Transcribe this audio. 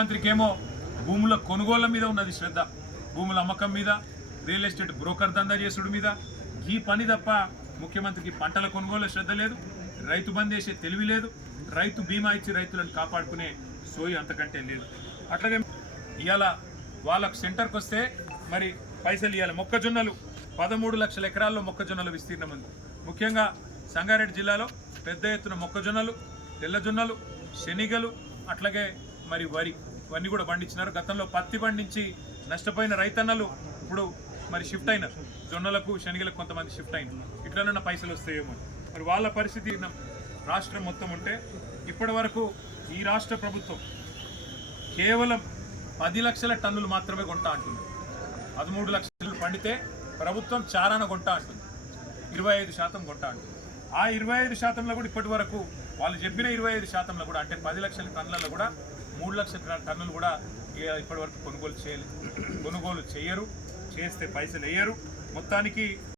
మంత్రికేమో భూముల కొనుగోళ్ల మీద ఉన్నది శ్రద్ధ, భూముల అమ్మకం మీద, రియల్ ఎస్టేట్ బ్రోకర్ దందా చేసుడు మీద. ఈ పని తప్ప ముఖ్యమంత్రికి పంటల కొనుగోలు శ్రద్ధ లేదు, రైతు బంద్ చేసే తెలివి లేదు, రైతు బీమా ఇచ్చి రైతులను కాపాడుకునే సోయి అంతకంటే లేదు. అట్లాగే ఇవాళ వాళ్ళకు సెంటర్కి వస్తే మరి పైసలు ఇవ్వాలి. మొక్కజొన్నలు 13 లక్షల ఎకరాల్లో మొక్కజొన్నల విస్తీర్ణం ఉంది. ముఖ్యంగా సంగారెడ్డి జిల్లాలో పెద్ద ఎత్తున మొక్కజొన్నలు, తెల్లజొన్నలు, శనిగలు, అట్లాగే మరి వరి ఇవన్నీ కూడా పండించినారు. గతంలో పత్తి పండించి నష్టపోయిన రైతన్నలు ఇప్పుడు మరి షిఫ్ట్ అయినారు, జొన్నలకు శనిగలకు కొంతమంది షిఫ్ట్ అయినారు. ఇట్లనన్నా పైసలు వస్తాయేమో. మరి వాళ్ళ పరిస్థితి రాష్ట్రం మొత్తం ఉంటే ఇప్పటి వరకు ఈ రాష్ట్ర ప్రభుత్వం కేవలం 10 లక్షల టన్నులు మాత్రమే కొంటా అంటుంది. 13 లక్షలు పండితే ప్రభుత్వం చారాన కొంటా అంటుంది, 25% కొంటా అంటుంది. ఆ 25%లో కూడా ఇప్పటి వరకు వాళ్ళు చెప్పిన 25%లో కూడా అంటే 10 లక్షల టన్నులలో కూడా 3 లక్షల టన్నులు కూడా ఇప్పటి వరకు కొనుగోలు చేయరు. చేస్తే పైసలు వేయరు. మొత్తానికి